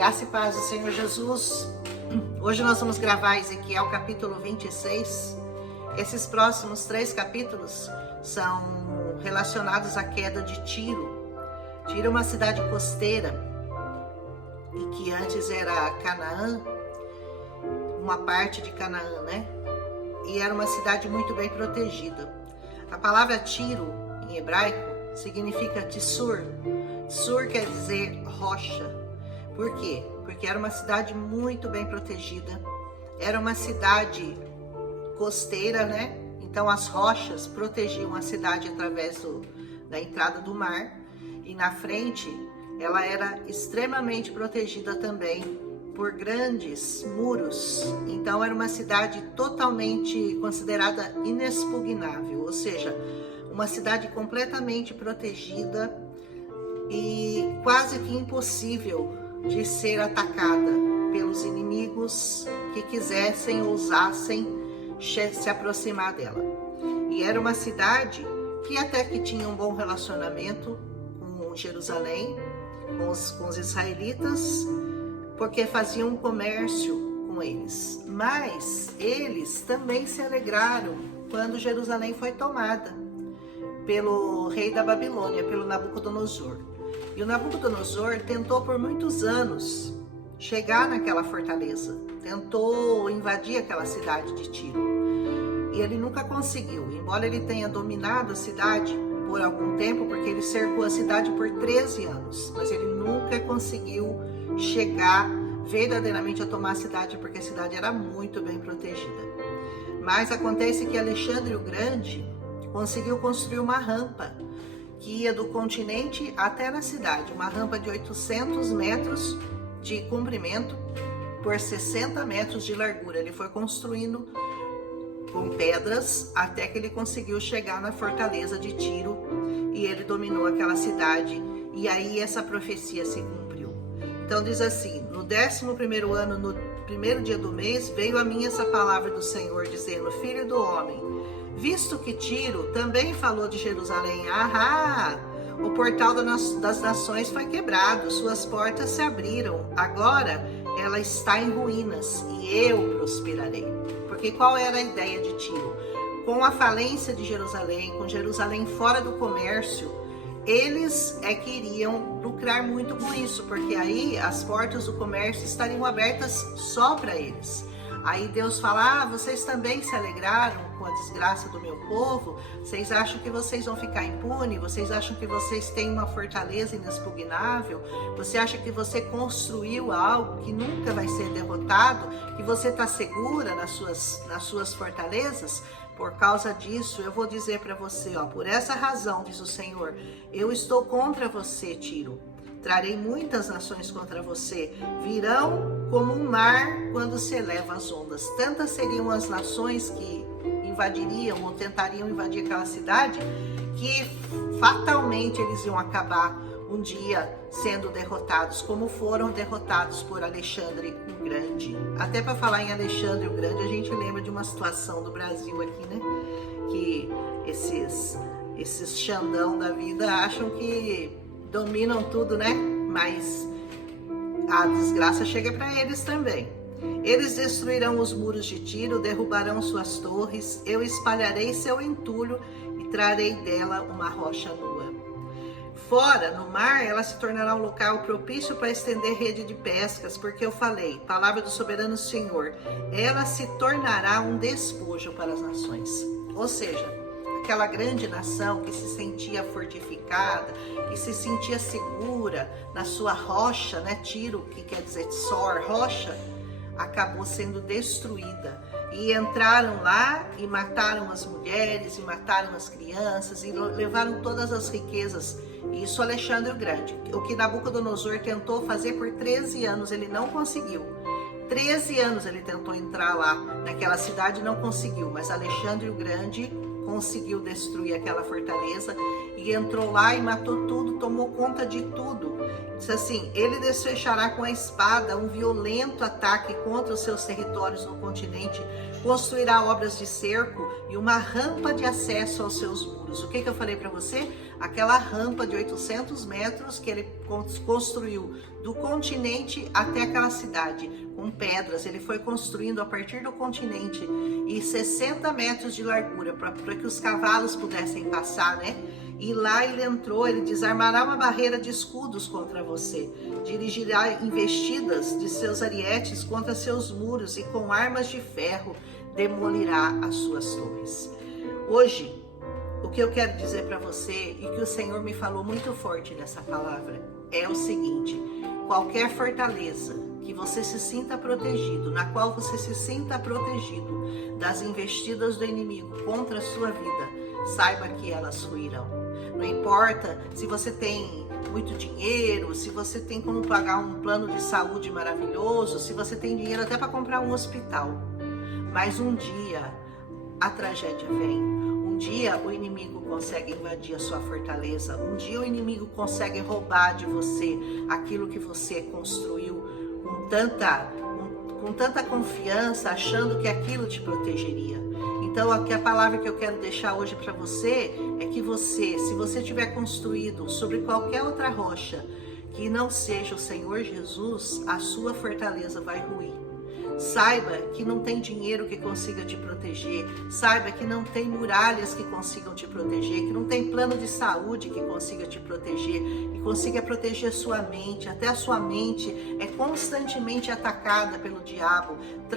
Graça e paz do Senhor Jesus. Hoje nós vamos gravar Ezequiel capítulo 26. Esses próximos 3 capítulos são relacionados à queda de Tiro. Tiro é uma cidade costeira e que antes era Canaã, uma parte de Canaã, né? E era uma cidade muito bem protegida. A palavra Tiro, em hebraico, significa Tsur. Tsur quer dizer rocha. Por quê? Porque era uma cidade muito bem protegida. Era uma cidade costeira, né? Então as rochas protegiam a cidade através da entrada do mar. E na frente, ela era extremamente protegida também por grandes muros. Então era uma cidade totalmente considerada inexpugnável, ou seja, uma cidade completamente protegida e quase que impossível de ser atacada pelos inimigos que quisessem, ousassem se aproximar dela. E era uma cidade que até que tinha um bom relacionamento com Jerusalém, com os israelitas, porque faziam um comércio com eles. Mas eles também se alegraram quando Jerusalém foi tomada pelo rei da Babilônia, pelo Nabucodonosor. E o Nabucodonosor tentou por muitos anos chegar naquela fortaleza, tentou invadir aquela cidade de Tiro. E ele nunca conseguiu, embora ele tenha dominado a cidade por algum tempo, porque ele cercou a cidade por 13 anos, mas ele nunca conseguiu chegar verdadeiramente a tomar a cidade, porque a cidade era muito bem protegida. Mas acontece que Alexandre o Grande conseguiu construir uma rampa que ia do continente até na cidade, uma rampa de 800 metros de comprimento por 60 metros de largura. Ele foi construindo com pedras até que ele conseguiu chegar na fortaleza de Tiro e ele dominou aquela cidade, e aí essa profecia se cumpriu. Então diz assim: no 11º ano, no primeiro dia do mês, veio a mim essa palavra do Senhor, dizendo: filho do homem, visto que Tiro também falou de Jerusalém, o portal das nações foi quebrado, suas portas se abriram, agora ela está em ruínas e eu prosperarei. Porque qual era a ideia de Tiro? Com a falência de Jerusalém, com Jerusalém fora do comércio, eles queriam lucrar muito com isso, porque aí as portas do comércio estariam abertas só para eles. Aí Deus fala: vocês também se alegraram com a desgraça do meu povo? Vocês acham que vocês vão ficar impunes? Vocês acham que vocês têm uma fortaleza inexpugnável? Você acha que você construiu algo que nunca vai ser derrotado? Que você está segura nas suas fortalezas? Por causa disso, eu vou dizer para você, por essa razão, diz o Senhor, eu estou contra você, Tiro. Trarei muitas nações contra você, virão como um mar quando se eleva as ondas. Tantas seriam as nações que invadiriam ou tentariam invadir aquela cidade, que fatalmente eles iam acabar um dia sendo derrotados, como foram derrotados por Alexandre o Grande. Até para falar em Alexandre o Grande, a gente lembra de uma situação do Brasil aqui, né? Que esses xandão da vida acham que dominam tudo, né? Mas a desgraça chega para eles também. Eles destruirão os muros de Tiro, derrubarão suas torres, eu espalharei seu entulho e trarei dela uma rocha nua. Fora, no mar, ela se tornará um local propício para estender rede de pescas, porque eu falei, palavra do soberano Senhor, ela se tornará um despojo para as nações. Ou seja, aquela grande nação que se sentia fortificada, que se sentia segura na sua rocha, né? Tiro, que quer dizer tsor, rocha, acabou sendo destruída. E entraram lá e mataram as mulheres, e mataram as crianças, e levaram todas as riquezas. Isso Alexandre o Grande. O que Nabucodonosor tentou fazer por 13 anos, ele não conseguiu. 13 anos ele tentou entrar lá naquela cidade e não conseguiu, mas Alexandre o Grande conseguiu destruir aquela fortaleza e entrou lá e matou tudo, tomou conta de tudo. Diz assim: ele desfechará com a espada um violento ataque contra os seus territórios no continente, construirá obras de cerco e uma rampa de acesso aos seus muros. O que eu falei para você? aquela rampa de 800 metros que ele construiu do continente até aquela cidade, com pedras. Ele foi construindo a partir do continente e 60 metros de largura para que os cavalos pudessem passar, né? E lá ele entrou, ele desarmará uma barreira de escudos contra você, dirigirá investidas de seus arietes contra seus muros e com armas de ferro demolirá as suas torres. Hoje, o que eu quero dizer para você e que o Senhor me falou muito forte nessa palavra é o seguinte: qualquer fortaleza que você se sinta protegido, na qual você se sinta protegido das investidas do inimigo contra a sua vida, saiba que elas ruirão. Não importa se você tem muito dinheiro, se você tem como pagar um plano de saúde maravilhoso, se você tem dinheiro até para comprar um hospital. Mas um dia a tragédia vem. Um dia o inimigo consegue invadir a sua fortaleza. Um dia o inimigo consegue roubar de você aquilo que você construiu com tanta confiança, achando que aquilo te protegeria. Então, aqui a palavra que eu quero deixar hoje para você é que você, se você tiver construído sobre qualquer outra rocha que não seja o Senhor Jesus, a sua fortaleza vai ruir. Saiba que não tem dinheiro que consiga te proteger. Saiba que não tem muralhas que consigam te proteger, que não tem plano de saúde que consiga te proteger, que consiga proteger sua mente. Até a sua mente é constantemente atacada pelo diabo.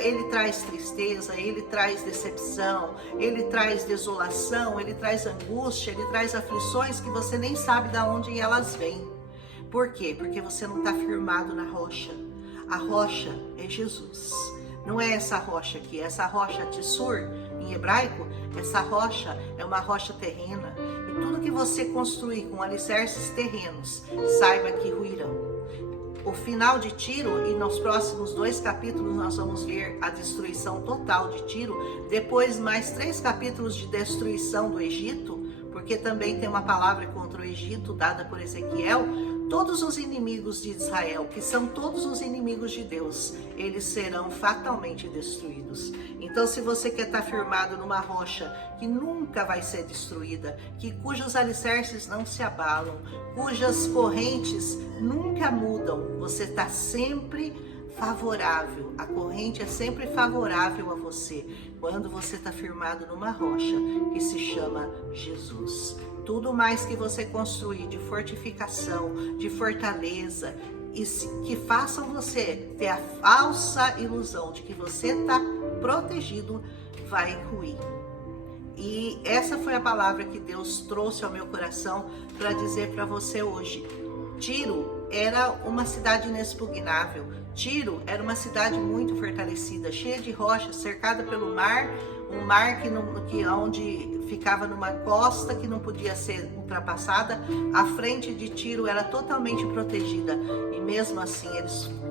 Ele traz tristeza, ele traz decepção, ele traz desolação, ele traz angústia, ele traz aflições que você nem sabe de onde elas vêm. Por quê? Porque você não está firmado na rocha. A rocha é Jesus. Não é essa rocha aqui, essa rocha Tissur, em hebraico, essa rocha é uma rocha terrena. E tudo que você construir com alicerces terrenos, saiba que ruirão. O final de Tiro, e nos próximos 2 capítulos nós vamos ver a destruição total de Tiro, depois mais 3 capítulos de destruição do Egito, porque também tem uma palavra contra o Egito dada por Ezequiel. Todos os inimigos de Israel, que são todos os inimigos de Deus, eles serão fatalmente destruídos. Então, se você quer estar firmado numa rocha que nunca vai ser destruída, cujos alicerces não se abalam, cujas correntes nunca mudam, você está sempre favorável, a corrente é sempre favorável a você, quando você está firmado numa rocha que se chama Jesus. Tudo mais que você construir de fortificação, de fortaleza, e que façam você ter a falsa ilusão de que você está protegido, vai ruir. E essa foi a palavra que Deus trouxe ao meu coração para dizer para você hoje. Tiro era uma cidade inexpugnável. Tiro era uma cidade muito fortalecida, cheia de rochas, cercada pelo mar, um mar onde ficava numa costa que não podia ser ultrapassada. A frente de Tiro era totalmente protegida e mesmo assim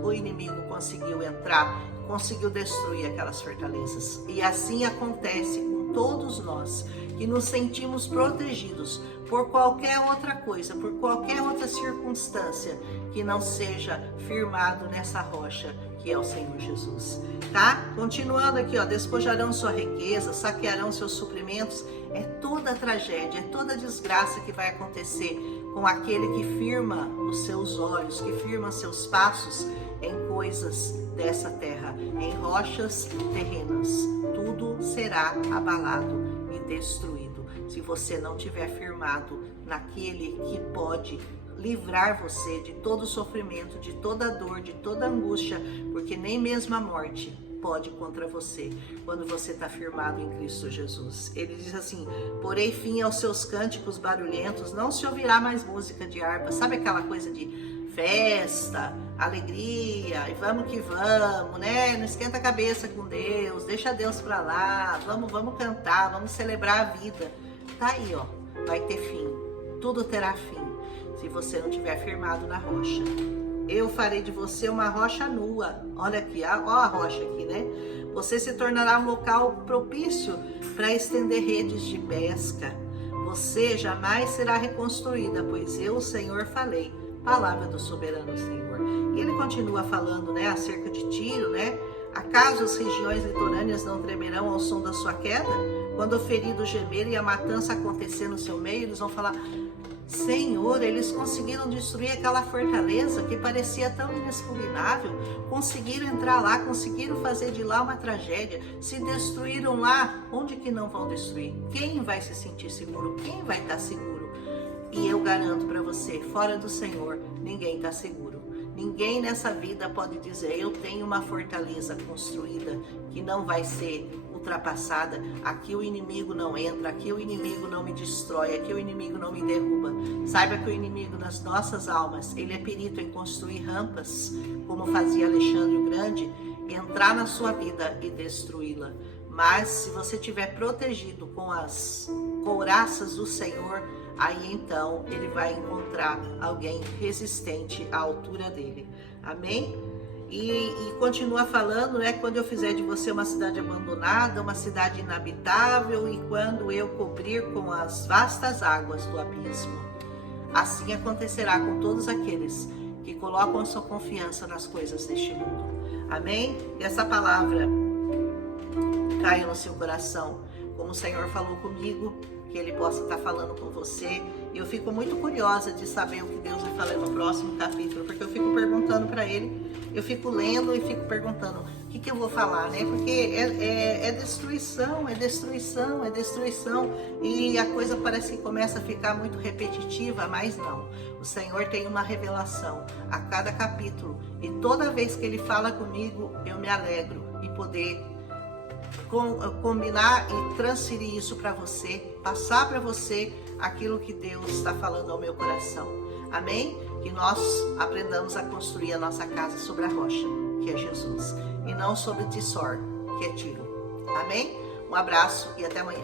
o inimigo conseguiu entrar, conseguiu destruir aquelas fortalezas. E assim acontece com todos nós que nos sentimos protegidos por qualquer outra coisa, por qualquer outra circunstância que não seja firmado nessa rocha que é o Senhor Jesus, tá? Continuando aqui, ó, despojarão sua riqueza, saquearão seus suprimentos. É toda tragédia, é toda desgraça que vai acontecer com aquele que firma os seus olhos, que firma seus passos em coisas dessa terra, em rochas terrenas. Tudo será abalado e destruído se você não tiver firmado naquele que pode livrar você de todo sofrimento, de toda dor, de toda angústia, porque nem mesmo a morte pode contra você, quando você está firmado em Cristo Jesus. Ele diz assim: porei fim aos seus cânticos barulhentos, não se ouvirá mais música de harpa. Sabe aquela coisa de festa, alegria, e vamos que vamos, né? Não esquenta a cabeça com Deus, deixa Deus pra lá, vamos cantar, vamos celebrar a vida. Tá aí, ó, vai ter fim, tudo terá fim, se você não tiver firmado na rocha. Eu farei de você uma rocha nua. Olha aqui, ó a rocha aqui, né? Você se tornará um local propício para estender redes de pesca. Você jamais será reconstruída, pois eu, o Senhor, falei. Palavra do soberano Senhor. E ele continua falando, né, acerca de Tiro, né? Acaso as regiões litorâneas não tremerão ao som da sua queda? Quando o ferido gemer e a matança acontecer no seu meio, eles vão falar: Senhor, eles conseguiram destruir aquela fortaleza que parecia tão inexpugnável, conseguiram entrar lá, conseguiram fazer de lá uma tragédia, se destruíram lá, onde que não vão destruir? Quem vai se sentir seguro? Quem vai estar seguro? E eu garanto para você, fora do Senhor, ninguém está seguro. Ninguém nessa vida pode dizer, eu tenho uma fortaleza construída que não vai ser ultrapassada, aqui o inimigo não entra, aqui o inimigo não me destrói, aqui o inimigo não me derruba. Saiba que o inimigo nas nossas almas, ele é perito em construir rampas, como fazia Alexandre o Grande, entrar na sua vida e destruí-la. Mas se você estiver protegido com as couraças do Senhor, aí então ele vai encontrar alguém resistente à altura dele. Amém? E continua falando, né? Quando eu fizer de você uma cidade abandonada, uma cidade inabitável, e quando eu cobrir com as vastas águas do abismo. Assim acontecerá com todos aqueles que colocam a sua confiança nas coisas deste mundo. Amém? E essa palavra caiu no seu coração, como o Senhor falou comigo, que Ele possa estar falando com você. E eu fico muito curiosa de saber o que Deus vai falar no próximo capítulo, porque eu fico perguntando para Ele, eu fico lendo e fico perguntando o que eu vou falar, né? Porque é destruição, é destruição, é destruição, e a coisa parece que começa a ficar muito repetitiva, mas não. O Senhor tem uma revelação a cada capítulo, e toda vez que Ele fala comigo, eu me alegro em poder combinar e transferir isso para você, passar para você aquilo que Deus está falando ao meu coração. Amém? Que nós aprendamos a construir a nossa casa sobre a rocha, que é Jesus, e não sobre o Tissor, que é Tiro. Amém? Um abraço e até amanhã.